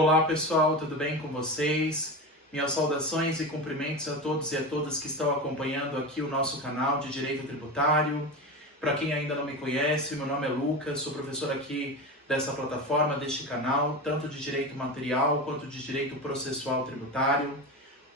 Olá pessoal, tudo bem com vocês? Minhas saudações e cumprimentos a todos e a todas que estão acompanhando aqui o nosso canal de Direito Tributário. Para quem ainda não me conhece, meu nome é Lucas, sou professor aqui dessa plataforma, deste canal, tanto de Direito Material quanto de Direito Processual Tributário.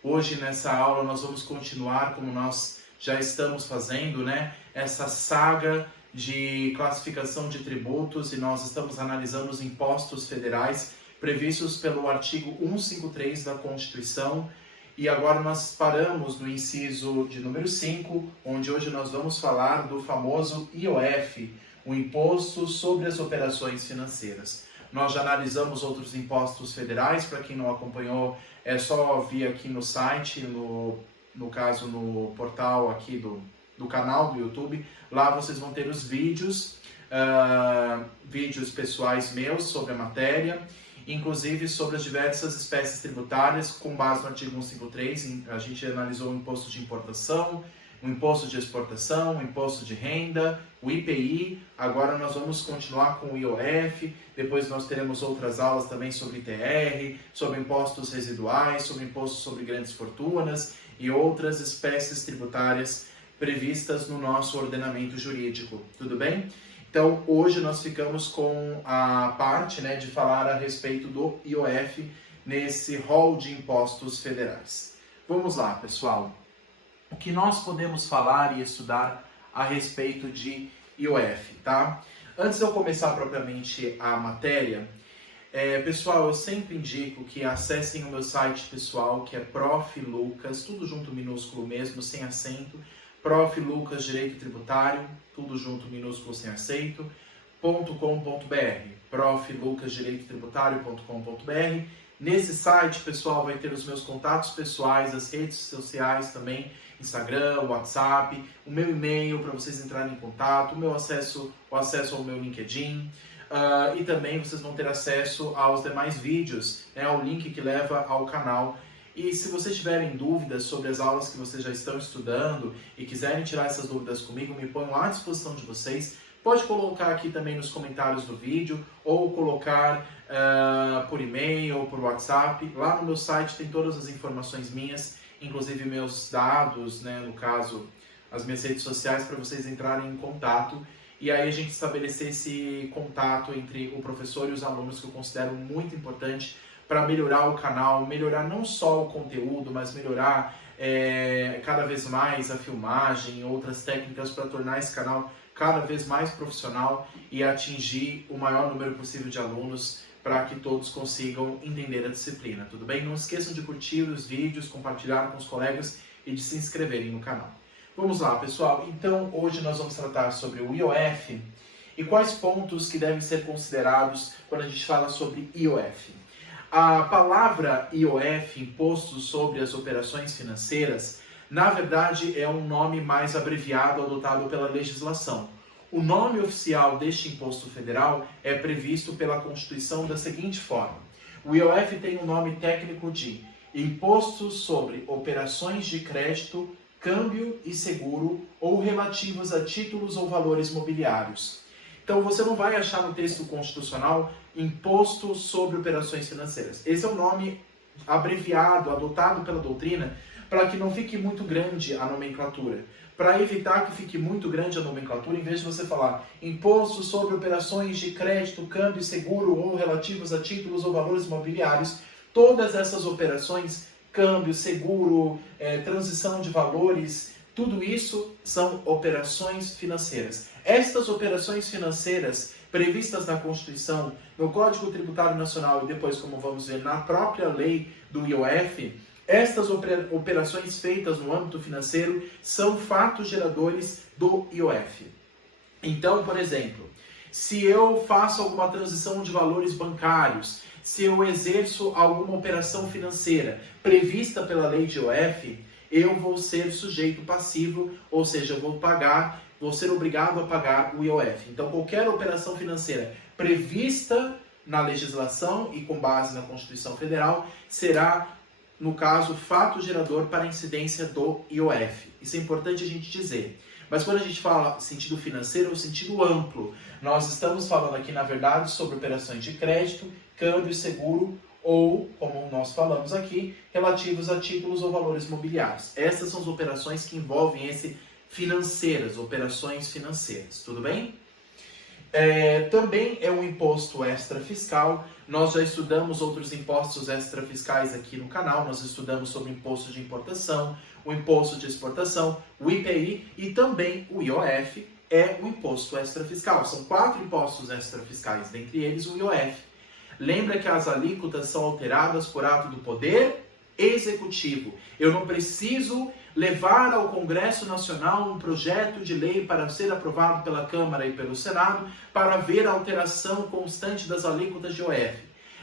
Hoje nessa aula nós vamos continuar como nós já estamos fazendo, essa saga de classificação de tributos, e nós estamos analisando os impostos federais previstos pelo artigo 153 da Constituição, e agora nós paramos no inciso de número 5, onde hoje nós vamos falar do famoso IOF, o Imposto sobre as Operações Financeiras. Nós já analisamos outros impostos federais, para quem não acompanhou, é só vir aqui no site, no caso no portal aqui do canal do YouTube. Lá vocês vão ter os vídeos pessoais meus sobre a matéria, inclusive sobre as diversas espécies tributárias, com base no artigo 153, a gente analisou o imposto de importação, o imposto de exportação, o imposto de renda, o IPI, agora nós vamos continuar com o IOF, depois nós teremos outras aulas também sobre ITR, sobre impostos residuais, sobre imposto sobre grandes fortunas e outras espécies tributárias previstas no nosso ordenamento jurídico, tudo bem? Então, hoje nós ficamos com a parte de falar a respeito do IOF nesse rol de impostos federais. Vamos lá, pessoal. O que nós podemos falar e estudar a respeito de IOF, tá? Antes de eu começar propriamente a matéria, pessoal, eu sempre indico que acessem o meu site pessoal, que é Prof. Lucas, tudo junto minúsculo mesmo, sem acento, Prof. Lucas Direito Tributário, tudo junto, minúsculo, sem acento, .com.br, proflucasdireitotributário.com.br. Nesse site, pessoal, vai ter os meus contatos pessoais, as redes sociais também, Instagram, WhatsApp, o meu e-mail para vocês entrarem em contato, o acesso ao meu LinkedIn, e também vocês vão ter acesso aos demais vídeos, ao link que leva ao canal. E se vocês tiverem dúvidas sobre as aulas que vocês já estão estudando e quiserem tirar essas dúvidas comigo, me ponham à disposição de vocês. Pode colocar aqui também nos comentários do vídeo ou colocar por e-mail ou por WhatsApp. Lá no meu site tem todas as informações minhas, inclusive meus dados, no caso, as minhas redes sociais, para vocês entrarem em contato. E aí a gente estabelecer esse contato entre o professor e os alunos, que eu considero muito importante, para melhorar o canal, melhorar não só o conteúdo, mas melhorar cada vez mais a filmagem e outras técnicas para tornar esse canal cada vez mais profissional e atingir o maior número possível de alunos para que todos consigam entender a disciplina, tudo bem? Não esqueçam de curtir os vídeos, compartilhar com os colegas e de se inscreverem no canal. Vamos lá, pessoal. Então, hoje nós vamos tratar sobre o IOF e quais pontos que devem ser considerados quando a gente fala sobre IOF. A palavra IOF, Imposto sobre as Operações Financeiras, na verdade é um nome mais abreviado adotado pela legislação. O nome oficial deste imposto federal é previsto pela Constituição da seguinte forma: o IOF tem o nome técnico de Imposto sobre Operações de Crédito, Câmbio e Seguro ou relativos a títulos ou valores mobiliários. Então, você não vai achar no texto constitucional Imposto sobre Operações Financeiras. Esse é o nome abreviado, adotado pela doutrina, para que não fique muito grande a nomenclatura. Para evitar que fique muito grande a nomenclatura, em vez de você falar Imposto sobre Operações de Crédito, Câmbio, Seguro ou relativos a títulos ou valores mobiliários, todas essas operações, câmbio, seguro, transição de valores, tudo isso são operações financeiras. Estas operações financeiras previstas na Constituição, no Código Tributário Nacional e depois, como vamos ver, na própria lei do IOF, estas operações feitas no âmbito financeiro são fatos geradores do IOF. Então, por exemplo, se eu faço alguma transição de valores bancários, se eu exerço alguma operação financeira prevista pela lei de IOF, eu vou ser sujeito passivo, ou seja, eu vou ser obrigado a pagar o IOF. Então, qualquer operação financeira prevista na legislação e com base na Constituição Federal será, no caso, fato gerador para a incidência do IOF. Isso é importante a gente dizer. Mas quando a gente fala sentido financeiro, é o sentido amplo. Nós estamos falando aqui, na verdade, sobre operações de crédito, câmbio, seguro ou, como nós falamos aqui, relativos a títulos ou valores mobiliários. Essas são as operações que envolvem operações financeiras, tudo bem? Também é um imposto extrafiscal. Nós já estudamos outros impostos extrafiscais aqui no canal. Nós estudamos sobre o imposto de importação, o imposto de exportação, o IPI e também o IOF é um imposto extrafiscal. São 4 impostos extrafiscais, dentre eles o IOF. Lembra que as alíquotas são alteradas por ato do Poder Executivo. Eu não preciso levar ao Congresso Nacional um projeto de lei para ser aprovado pela Câmara e pelo Senado para ver a alteração constante das alíquotas de IOF.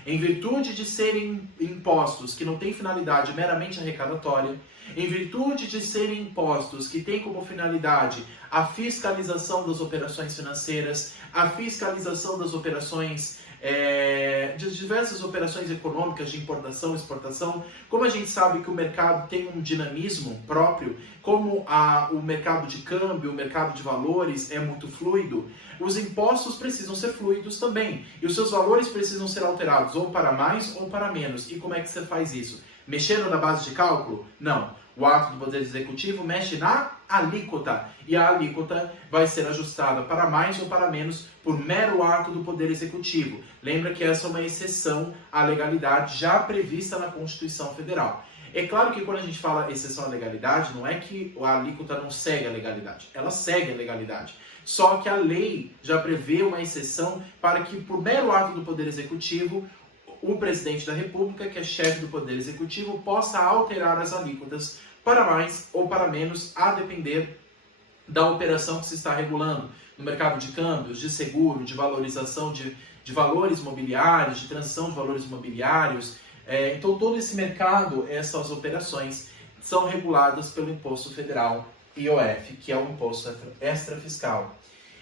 Em virtude de serem impostos que não têm finalidade meramente arrecadatória, em virtude de serem impostos que têm como finalidade a fiscalização das operações financeiras, a fiscalização das operações de diversas operações econômicas de importação e exportação. Como a gente sabe que o mercado tem um dinamismo próprio, como o mercado de câmbio, o mercado de valores é muito fluido, os impostos precisam ser fluidos também. E os seus valores precisam ser alterados ou para mais ou para menos. E como é que você faz isso? Mexendo na base de cálculo? Não. O ato do Poder Executivo mexe na alíquota. E a alíquota vai ser ajustada para mais ou para menos por mero ato do Poder Executivo. Lembra que essa é uma exceção à legalidade já prevista na Constituição Federal. É claro que quando a gente fala exceção à legalidade, não é que a alíquota não segue a legalidade. Ela segue a legalidade. Só que a lei já prevê uma exceção para que, por mero ato do Poder Executivo, o presidente da República, que é chefe do Poder Executivo, possa alterar as alíquotas para mais ou para menos, a depender da operação que se está regulando no mercado de câmbios, de seguro, de valorização de valores mobiliários, de transição de valores mobiliários. Então, todo esse mercado, essas operações, são reguladas pelo Imposto Federal IOF, que é o Imposto Extrafiscal.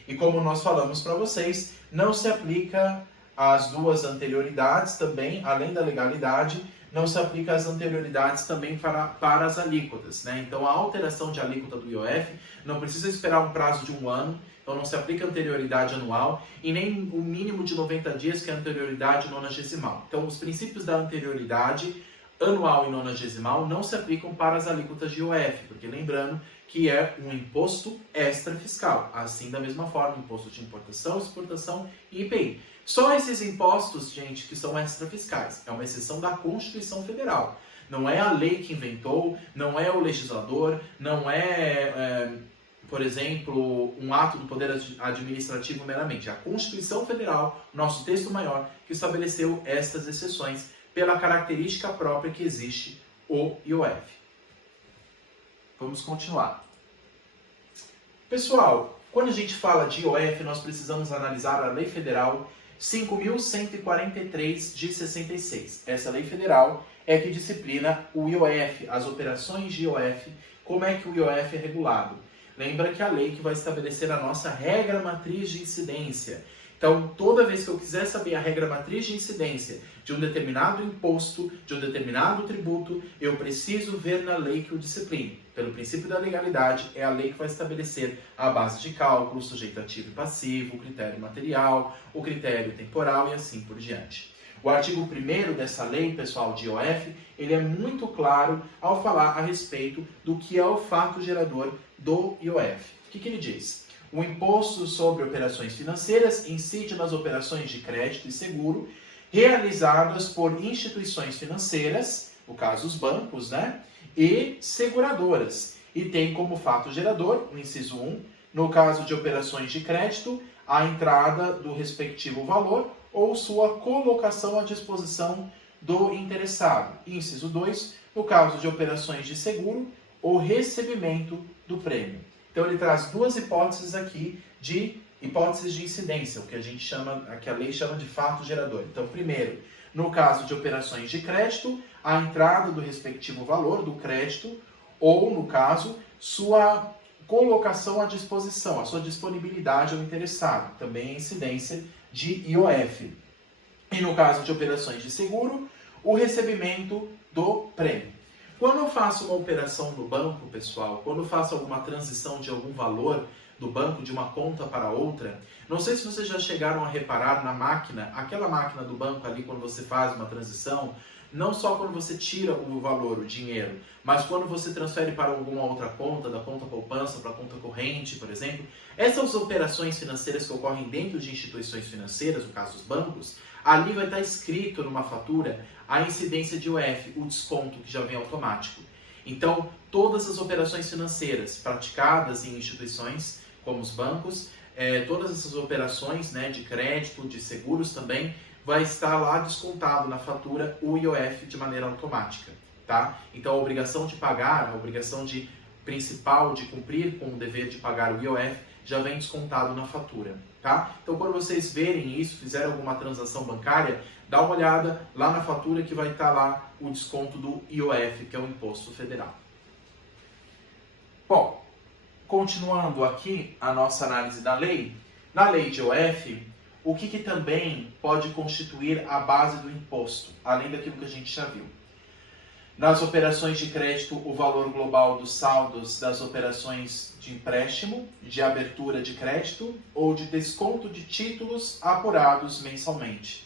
E como nós falamos para vocês, não se aplica às duas anterioridades também, além da legalidade, não se aplica às anterioridades também para as alíquotas, né? Então, a alteração de alíquota do IOF não precisa esperar um prazo de 1 ano, então não se aplica a anterioridade anual e nem o mínimo de 90 dias, que é a anterioridade nonagesimal. Então, os princípios da anterioridade anual e nonagesimal não se aplicam para as alíquotas de IOF, porque lembrando que é um imposto extrafiscal, assim da mesma forma, imposto de importação, exportação e IPI. Só esses impostos, gente, que são extrafiscais, é uma exceção da Constituição Federal. Não é a lei que inventou, não é o legislador, não é, por exemplo, um ato do Poder Administrativo meramente. É a Constituição Federal, nosso texto maior, que estabeleceu estas exceções pela característica própria que existe o IOF. Vamos continuar. Pessoal, quando a gente fala de IOF, nós precisamos analisar a Lei Federal 5.143 de 66. Essa lei federal é que disciplina o IOF, as operações de IOF, como é que o IOF é regulado. Lembra que é a lei que vai estabelecer a nossa regra matriz de incidência. Então, toda vez que eu quiser saber a regra matriz de incidência de um determinado imposto, de um determinado tributo, eu preciso ver na lei que o discipline. Pelo princípio da legalidade, é a lei que vai estabelecer a base de cálculo, o sujeito ativo e passivo, o critério material, o critério temporal e assim por diante. O artigo 1º dessa lei, pessoal, de IOF, ele é muito claro ao falar a respeito do que é o fato gerador do IOF. O que ele diz? O imposto sobre operações financeiras incide nas operações de crédito e seguro realizadas por instituições financeiras, no caso os bancos, né, e seguradoras, e tem como fato gerador, no inciso 1, no caso de operações de crédito, a entrada do respectivo valor ou sua colocação à disposição do interessado. Inciso 2, no caso de operações de seguro, o recebimento do prêmio. Então ele traz duas hipóteses aqui de hipóteses de incidência, o que a gente chama, que a lei chama de fato gerador. Então, primeiro, no caso de operações de crédito, a entrada do respectivo valor do crédito ou, no caso, sua colocação à disposição, a sua disponibilidade ao interessado, também é incidência de IOF. E no caso de operações de seguro, o recebimento do prêmio. Quando eu faço uma operação no banco, pessoal, quando eu faço alguma transição de algum valor do banco de uma conta para outra. Não sei se vocês já chegaram a reparar na máquina, aquela máquina do banco ali quando você faz uma transição, não só quando você tira o valor, o dinheiro, mas quando você transfere para alguma outra conta, da conta poupança para a conta corrente, por exemplo. Essas operações financeiras que ocorrem dentro de instituições financeiras, no caso dos bancos, ali vai estar escrito numa fatura a incidência de IOF, o desconto que já vem automático. Então, todas as operações financeiras praticadas em instituições como os bancos, todas essas operações, né, de crédito, de seguros também, vai estar lá descontado na fatura o IOF de maneira automática, tá? Então, a obrigação de pagar, a obrigação principal de cumprir com o dever de pagar o IOF já vem descontado na fatura, tá? Então, quando vocês verem isso, fizerem alguma transação bancária, dá uma olhada lá na fatura que vai estar lá o desconto do IOF, que é o Imposto Federal. Bom, continuando aqui a nossa análise da lei, na lei de IOF, o que também pode constituir a base do imposto, além daquilo que a gente já viu? Nas operações de crédito, o valor global dos saldos das operações de empréstimo, de abertura de crédito ou de desconto de títulos apurados mensalmente.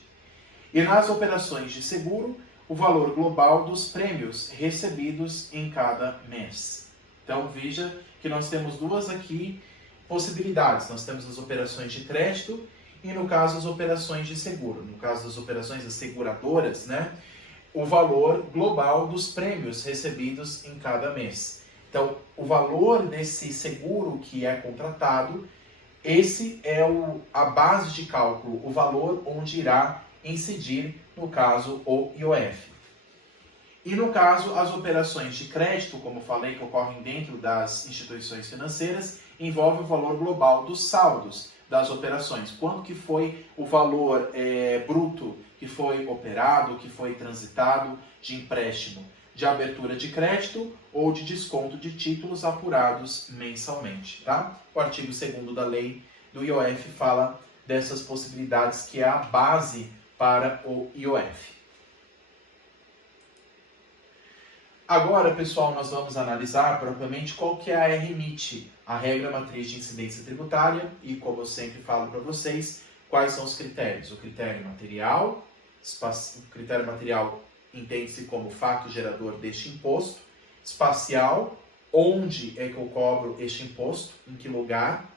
E nas operações de seguro, o valor global dos prêmios recebidos em cada mês. Então veja que nós temos duas aqui possibilidades. Nós temos as operações de crédito e, no caso, as operações de seguro. No caso das operações asseguradoras, né, o valor global dos prêmios recebidos em cada mês. Então, o valor desse seguro que é contratado, esse é a base de cálculo, o valor onde irá incidir, no caso, o IOF. E no caso, as operações de crédito, como falei, que ocorrem dentro das instituições financeiras, envolve o valor global dos saldos das operações. Quanto que foi o valor bruto que foi operado, que foi transitado de empréstimo, de abertura de crédito ou de desconto de títulos apurados mensalmente, tá? O artigo 2º da lei do IOF fala dessas possibilidades, que é a base para o IOF. Agora, pessoal, nós vamos analisar propriamente qual que é a RMIT, a regra matriz de incidência tributária, e como eu sempre falo para vocês, quais são os critérios. O critério material entende-se como fato gerador deste imposto, espacial, onde é que eu cobro este imposto, em que lugar,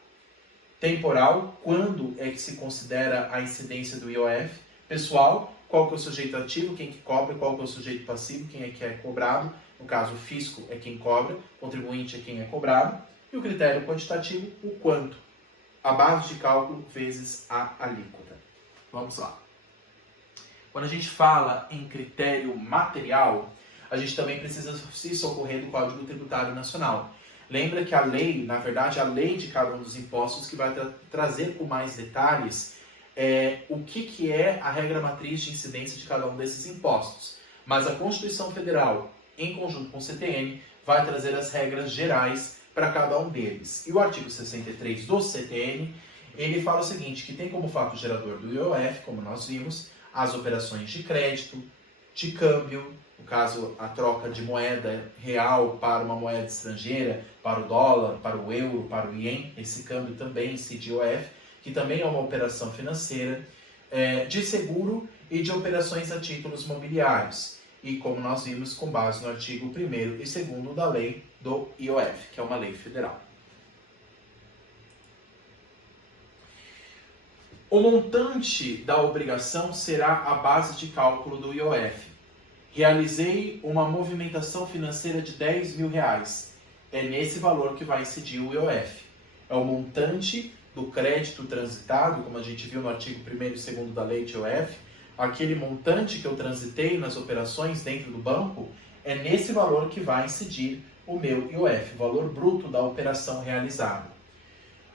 temporal, quando é que se considera a incidência do IOF, pessoal, qual que é o sujeito ativo, quem que cobra, qual que é o sujeito passivo, quem é que é cobrado. No caso, o fisco é quem cobra, o contribuinte é quem é cobrado. E o critério quantitativo, o quanto. A base de cálculo vezes a alíquota. Vamos lá. Quando a gente fala em critério material, a gente também precisa se socorrer do Código Tributário Nacional. Lembra que a lei, na verdade, a lei de cada um dos impostos que vai trazer com mais detalhes o que é a regra matriz de incidência de cada um desses impostos. Mas a Constituição Federal, em conjunto com o CTN, vai trazer as regras gerais para cada um deles. E o artigo 63 do CTN, ele fala o seguinte, que tem como fato gerador do IOF, como nós vimos, as operações de crédito, de câmbio, no caso, a troca de moeda real para uma moeda estrangeira, para o dólar, para o euro, para o ien, esse câmbio também incide IOF, que também é uma operação financeira, de seguro e de operações a títulos mobiliários. E como nós vimos, com base no artigo 1º e 2º da lei do IOF, que é uma lei federal. O montante da obrigação será a base de cálculo do IOF. Realizei uma movimentação financeira de R$10.000. É nesse valor que vai incidir o IOF. É o montante do crédito transitado, como a gente viu no artigo 1º e 2º da lei de IOF, aquele montante que eu transitei nas operações dentro do banco, é nesse valor que vai incidir o meu IOF, o valor bruto da operação realizada.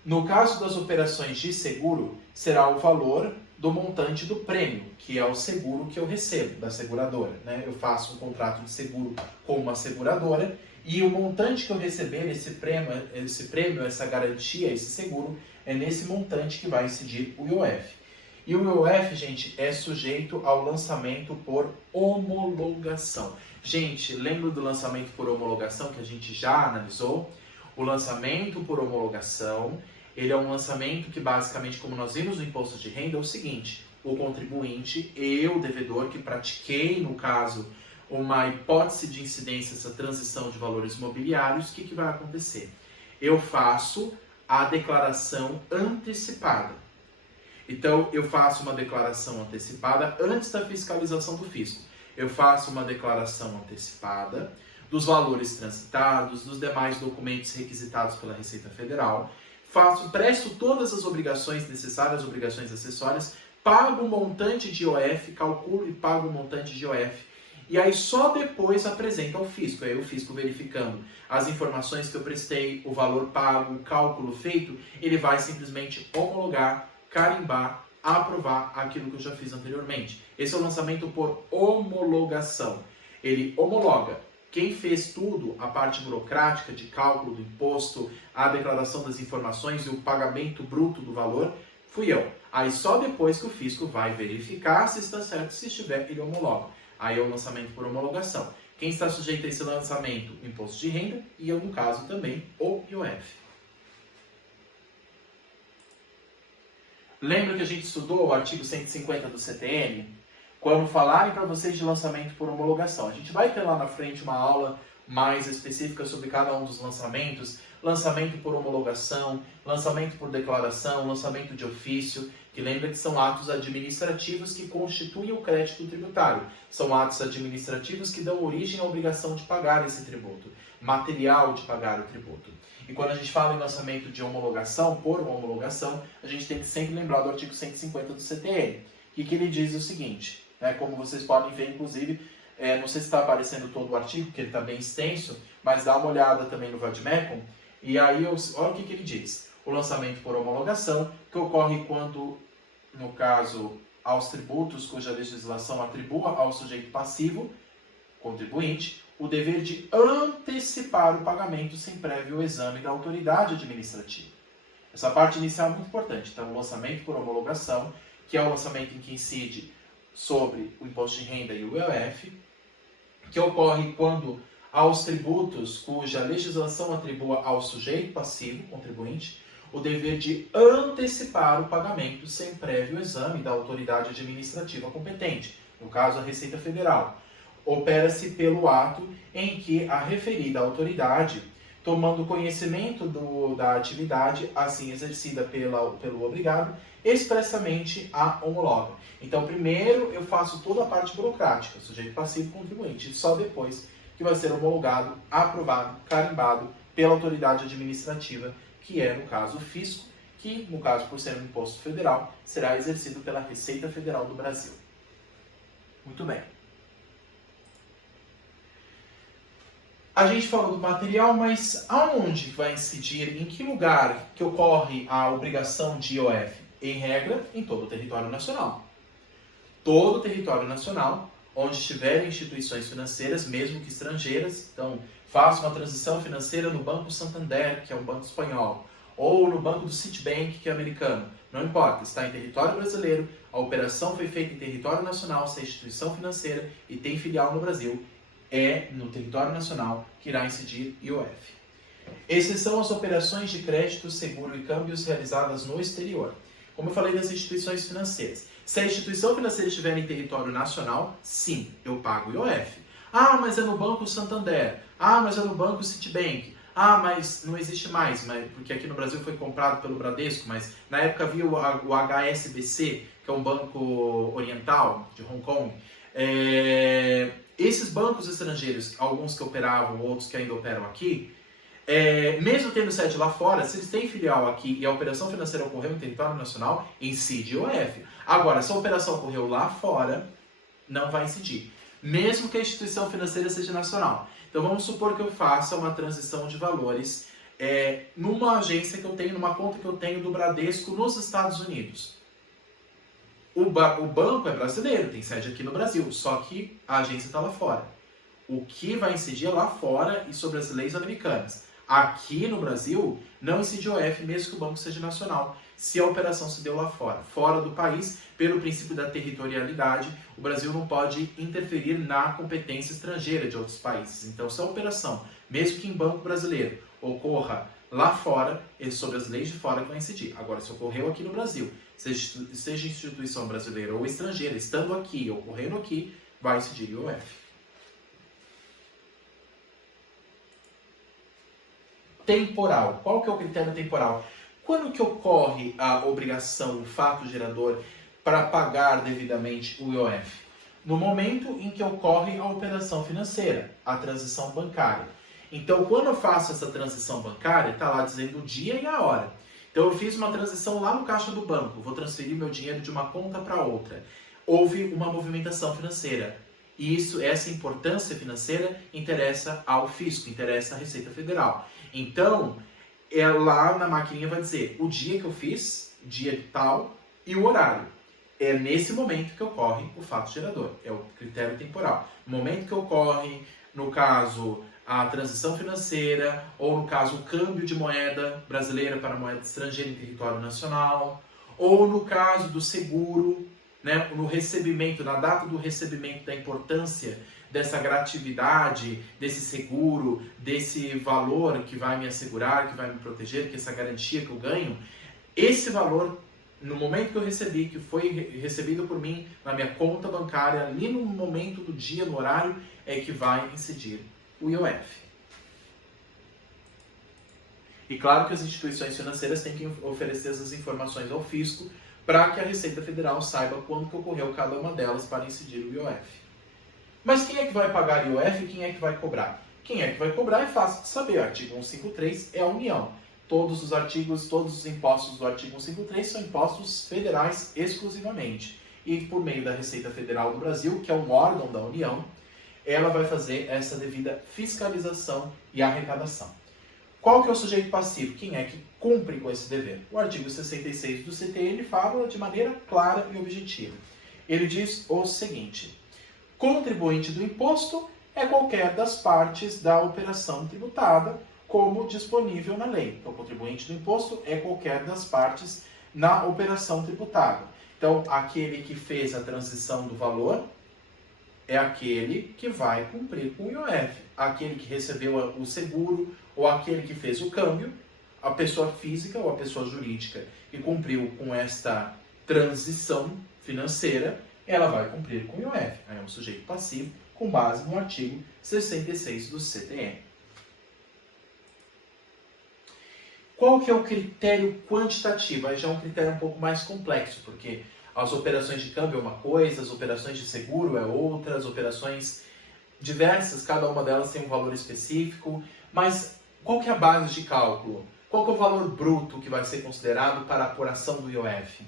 No caso das operações de seguro, será o valor do montante do prêmio, que é o seguro que eu recebo da seguradora, né? Eu faço um contrato de seguro com uma seguradora e o montante que eu receber, esse prêmio, essa garantia, esse seguro, é nesse montante que vai incidir o IOF. E o IOF, gente, é sujeito ao lançamento por homologação. Gente, lembra do lançamento por homologação que a gente já analisou? O lançamento por homologação, ele é um lançamento que basicamente, como nós vimos no imposto de renda, é o seguinte: o contribuinte, eu, devedor, que pratiquei, no caso, uma hipótese de incidência dessa transição de valores mobiliários, o que vai acontecer? Eu faço a declaração antecipada. Então, eu faço uma declaração antecipada antes da fiscalização do fisco. Eu faço uma declaração antecipada dos valores transitados, dos demais documentos requisitados pela Receita Federal, presto todas as obrigações necessárias, obrigações acessórias, pago o montante de IOF, calculo e pago o montante de IOF, e aí só depois apresento ao fisco. Aí o fisco, verificando as informações que eu prestei, o valor pago, o cálculo feito, ele vai simplesmente homologar, carimbar, aprovar aquilo que eu já fiz anteriormente. Esse é o lançamento por homologação. Ele homologa. Quem fez tudo, a parte burocrática de cálculo do imposto, a declaração das informações e o pagamento bruto do valor, fui eu. Aí só depois que o fisco vai verificar se está certo, se estiver, ele homologa. Aí é o lançamento por homologação. Quem está sujeito a esse lançamento? O imposto de renda e, eu, no caso, também o IOF. Lembra que a gente estudou o artigo 150 do CTN? Quando falarem para vocês de lançamento por homologação. A gente vai ter lá na frente uma aula mais específica sobre cada um dos lançamentos. Lançamento por homologação, lançamento por declaração, lançamento de ofício, que lembra que são atos administrativos que constituem o crédito tributário. São atos administrativos que dão origem à obrigação de pagar esse tributo, material de pagar o tributo. E quando a gente fala em lançamento de homologação, por homologação, a gente tem que sempre lembrar do artigo 150 do CTN, que ele diz o seguinte, como vocês podem ver, inclusive, não sei se está aparecendo todo o artigo, porque ele está bem extenso, mas dá uma olhada também no VADMECUM, e aí olha o que ele diz. O lançamento por homologação, que ocorre quando, no caso, aos tributos cuja legislação atribua ao sujeito passivo, contribuinte, o dever de antecipar o pagamento sem prévio exame da autoridade administrativa. Essa parte inicial é muito importante. Então, o lançamento por homologação, que é o lançamento em que incide sobre o imposto de renda e o IOF, que ocorre quando aos tributos cuja legislação atribua ao sujeito passivo, contribuinte, o dever de antecipar o pagamento sem prévio exame da autoridade administrativa competente, no caso a Receita Federal. Opera-se pelo ato em que a referida autoridade, tomando conhecimento da atividade assim exercida pelo obrigado, expressamente a homologa. Então, primeiro eu faço toda a parte burocrática, sujeito passivo, contribuinte, e só depois que vai ser homologado, aprovado, carimbado pela autoridade administrativa, que é, no caso, o fisco, que, no caso, por ser um imposto federal, será exercido pela Receita Federal do Brasil. Muito bem. A gente falou do material, mas aonde vai incidir, em que lugar que ocorre a obrigação de IOF? Em regra, em todo o território nacional. Todo o território nacional, onde estiverem instituições financeiras, mesmo que estrangeiras, então faça uma transição financeira no Banco Santander, que é um banco espanhol, ou no banco do Citibank, que é americano. Não importa, está em território brasileiro, a operação foi feita em território nacional, se é instituição financeira e tem filial no Brasil, é no território nacional que irá incidir IOF. Exceção às operações de crédito, seguro e câmbios realizadas no exterior. Como eu falei das instituições financeiras. Se a instituição financeira estiver em território nacional, sim, eu pago IOF. Ah, mas é no Banco Santander. Ah, mas é no Banco Citibank. Ah, mas não existe mais, porque aqui no Brasil foi comprado pelo Bradesco, mas na época havia o HSBC, que é um banco oriental de Hong Kong. Esses bancos estrangeiros, alguns que operavam, outros que ainda operam aqui, mesmo tendo sede lá fora, se eles têm filial aqui e a operação financeira ocorreu em território nacional, incide IOF. Agora, se a operação ocorreu lá fora, não vai incidir, mesmo que a instituição financeira seja nacional. Então vamos supor que eu faça uma transição de valores numa agência que eu tenho, numa conta que eu tenho do Bradesco nos Estados Unidos. O banco é brasileiro, tem sede aqui no Brasil, só que a agência está lá fora. O que vai incidir é lá fora e sobre as leis americanas. Aqui no Brasil, não incide IOF, mesmo que o banco seja nacional, se a operação se deu lá fora. Fora do país, pelo princípio da territorialidade, o Brasil não pode interferir na competência estrangeira de outros países. Então, se a operação, mesmo que em banco brasileiro, ocorra lá fora, é sobre as leis de fora que vai incidir. Agora, se ocorreu aqui no Brasil, seja instituição brasileira ou estrangeira, estando aqui, ocorrendo aqui, vai incidir IOF. Temporal. Qual que é o critério temporal? Quando que ocorre a obrigação, o fato gerador, para pagar devidamente o IOF? No momento em que ocorre a operação financeira, a transição bancária. Então, quando eu faço essa transição bancária, está lá dizendo o dia e a hora. Então, eu fiz uma transição lá no caixa do banco, vou transferir meu dinheiro de uma conta para outra. Houve uma movimentação financeira. E essa importância financeira interessa ao fisco, interessa à Receita Federal. Então, lá na maquininha vai dizer o dia que eu fiz, dia tal, e o horário. É nesse momento que ocorre o fato gerador, é o critério temporal. No momento que ocorre, no caso, a transição financeira, ou no caso, o câmbio de moeda brasileira para moeda estrangeira em território nacional, ou no caso do seguro, né, no recebimento, na data do recebimento da importância dessa gratividade, desse seguro, desse valor que vai me assegurar, que vai me proteger, que essa garantia que eu ganho, esse valor, no momento que eu recebi, que foi recebido por mim na minha conta bancária, ali no momento do dia, no horário, é que vai incidir o IOF. E claro que as instituições financeiras têm que oferecer essas informações ao fisco para que a Receita Federal saiba quando que ocorreu cada uma delas para incidir o IOF. Mas quem é que vai pagar IOF e quem é que vai cobrar? Quem é que vai cobrar é fácil de saber. O artigo 153 é a União. Todos os impostos do artigo 153 são impostos federais exclusivamente. E por meio da Receita Federal do Brasil, que é um órgão da União, ela vai fazer essa devida fiscalização e arrecadação. Qual que é o sujeito passivo? Quem é que cumpre com esse dever? O artigo 66 do CTN fala de maneira clara e objetiva. Ele diz o seguinte: contribuinte do imposto é qualquer das partes da operação tributada, como disponível na lei. Então, contribuinte do imposto é qualquer das partes na operação tributada. Então, aquele que fez a transição do valor é aquele que vai cumprir com o IOF. Aquele que recebeu o seguro ou aquele que fez o câmbio, a pessoa física ou a pessoa jurídica que cumpriu com esta transição financeira, ela vai cumprir com o IOF. É um sujeito passivo com base no artigo 66 do CTN. Qual que é o critério quantitativo? Aí já é um critério um pouco mais complexo, porque as operações de câmbio é uma coisa, as operações de seguro é outra, as operações diversas, cada uma delas tem um valor específico, mas qual que é a base de cálculo? Qual que é o valor bruto que vai ser considerado para a apuração do IOF?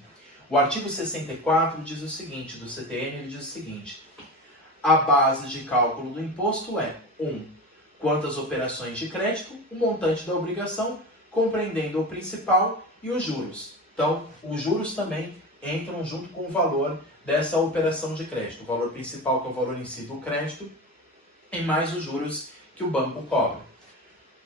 O artigo 64 diz o seguinte, do CTN, ele diz o seguinte: a base de cálculo do imposto é 1. Quantas operações de crédito, o montante da obrigação, compreendendo o principal e os juros. Então, os juros também entram junto com o valor dessa operação de crédito. O valor principal, que é o valor em si do crédito, e mais os juros que o banco cobra.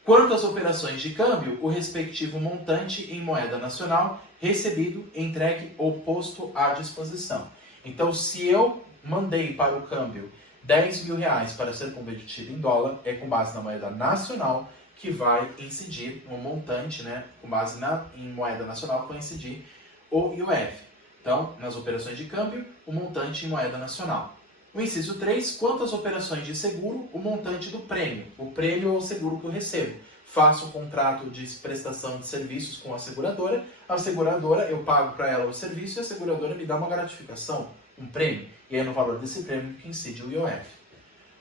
Quanto às operações de câmbio, o respectivo montante em moeda nacional recebido, entregue ou posto à disposição. Então, se eu mandei para o câmbio 10 mil reais para ser convertido em dólar, é com base na moeda nacional que vai incidir no montante, né, com base em moeda nacional, que vai incidir o IOF. Então, nas operações de câmbio, o montante em moeda nacional. O inciso 3, quantas operações de seguro, o montante do prêmio. O prêmio ou o seguro que eu recebo. Faço um contrato de prestação de serviços com a seguradora, eu pago para ela o serviço e a seguradora me dá uma gratificação, um prêmio. E é no valor desse prêmio que incide o IOF.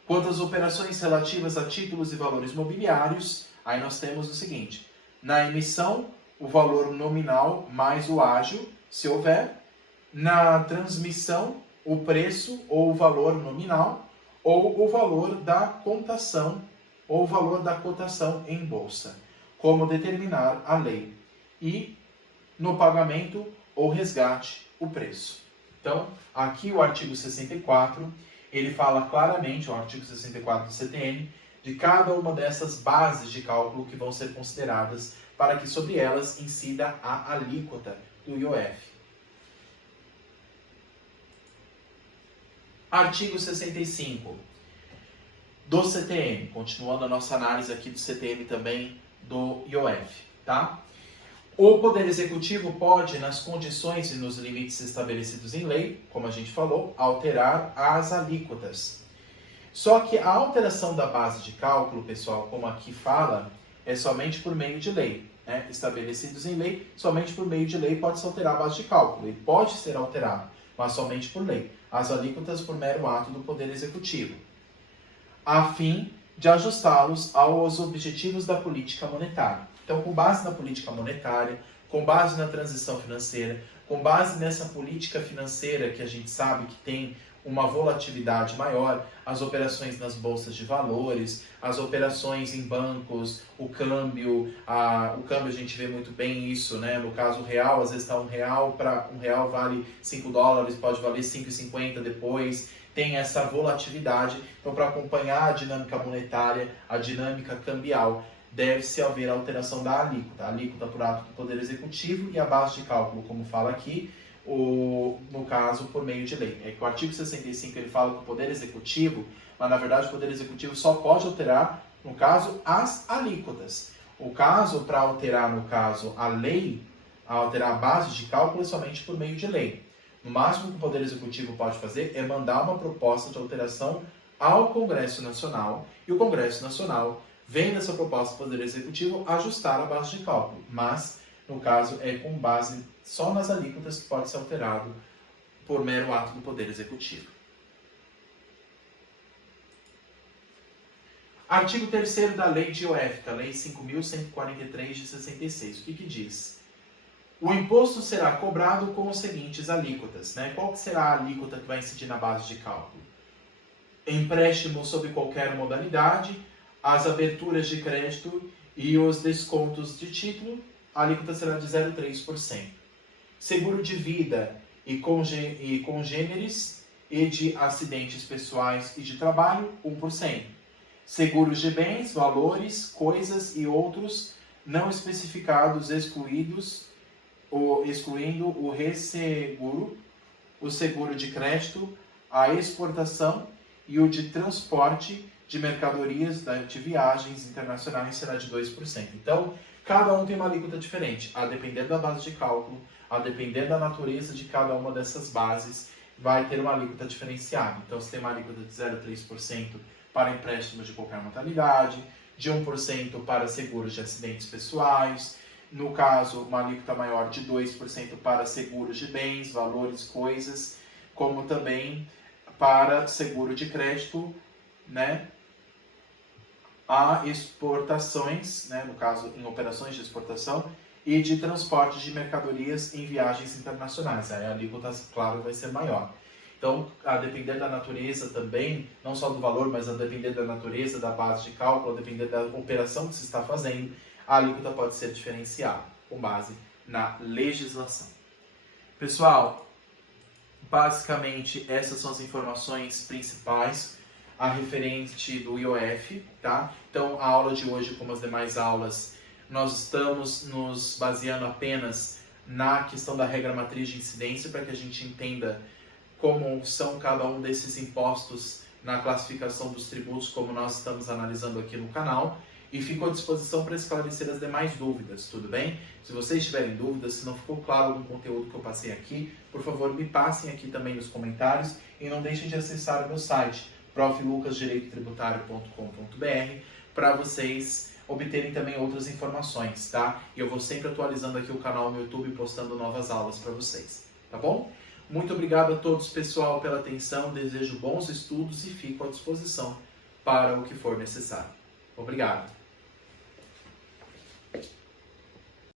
Quantas operações relativas a títulos e valores mobiliários, aí nós temos o seguinte: na emissão, o valor nominal mais o ágio, se houver; na transmissão, o preço ou o valor nominal, ou o valor da contação, ou o valor da cotação em bolsa, como determinar a lei; e no pagamento ou resgate, o preço. Então, aqui o artigo 64, ele fala claramente, o artigo 64 do CTN, de cada uma dessas bases de cálculo que vão ser consideradas para que sobre elas incida a alíquota do IOF. Artigo 65 do CTN, continuando a nossa análise aqui do CTN também do IOF, tá? O Poder Executivo pode, nas condições e nos limites estabelecidos em lei, como a gente falou, alterar as alíquotas. Só que a alteração da base de cálculo, pessoal, como aqui fala, é somente por meio de lei, né? Estabelecidos em lei, somente por meio de lei pode-se alterar a base de cálculo. Ele pode ser alterado, mas somente por lei. As alíquotas por mero ato do Poder Executivo, a fim de ajustá-los aos objetivos da política monetária. Então, com base na política monetária, com base na transição financeira, com base nessa política financeira que a gente sabe que tem uma volatilidade maior, as operações nas bolsas de valores, as operações em bancos, o câmbio a gente vê muito bem isso, né? No caso o real, às vezes está um real vale $5, pode valer 5,50 depois, tem essa volatilidade. Então, para acompanhar a dinâmica monetária, a dinâmica cambial, deve-se haver alteração da alíquota. A alíquota por ato do Poder Executivo e a base de cálculo, como fala aqui, no caso, por meio de lei. É que o artigo 65 ele fala que o Poder Executivo, mas na verdade o Poder Executivo só pode alterar, no caso, as alíquotas. O caso para alterar, no caso, a lei, alterar a base de cálculo é somente por meio de lei. No máximo que o Poder Executivo pode fazer é mandar uma proposta de alteração ao Congresso Nacional, e o Congresso Nacional, vem nessa proposta do Poder Executivo, ajustar a base de cálculo, mas, no caso, é com base só nas alíquotas que pode ser alterado por mero ato do Poder Executivo. Artigo 3º da Lei de IOF, a Lei 5.143 de 66, o que diz? O imposto será cobrado com os seguintes alíquotas, né? Qual que será a alíquota que vai incidir na base de cálculo? Empréstimo sob qualquer modalidade, as aberturas de crédito e os descontos de título, a alíquota será de 0,3%. Seguro de vida e congêneres e de acidentes pessoais e de trabalho, 1%. Seguros de bens, valores, coisas e outros não especificados excluindo o resseguro, o seguro de crédito, a exportação e o de transporte de mercadorias de viagens internacionais será de 2%. Então, cada um tem uma alíquota diferente, a depender da base de cálculo, a depender da natureza de cada uma dessas bases, vai ter uma alíquota diferenciada. Então, você tem uma alíquota de 0,3% para empréstimos de qualquer modalidade, de 1% para seguros de acidentes pessoais, no caso, uma alíquota maior de 2% para seguros de bens, valores, coisas, como também para seguro de crédito, né? A exportações, né? No caso, em operações de exportação, e de transporte de mercadorias em viagens internacionais. Aí a alíquota, claro, vai ser maior. Então, a depender da natureza também, não só do valor, mas a depender da natureza, da base de cálculo, a depender da operação que se está fazendo, a alíquota pode ser diferenciada com base na legislação. Pessoal, basicamente essas são as informações principais a referente do IOF, tá? Então, a aula de hoje, como as demais aulas, nós estamos nos baseando apenas na questão da regra matriz de incidência para que a gente entenda como são cada um desses impostos na classificação dos tributos, como nós estamos analisando aqui no canal, e fico à disposição para esclarecer as demais dúvidas, tudo bem? Se vocês tiverem dúvidas, se não ficou claro algum conteúdo que eu passei aqui, por favor, me passem aqui também nos comentários e não deixem de acessar o meu site, proflucasdireitotributário.com.br, para vocês obterem também outras informações, tá? E eu vou sempre atualizando aqui o canal no YouTube, postando novas aulas para vocês, tá bom? Muito obrigado a todos, pessoal, pela atenção, desejo bons estudos e fico à disposição para o que for necessário. Obrigado!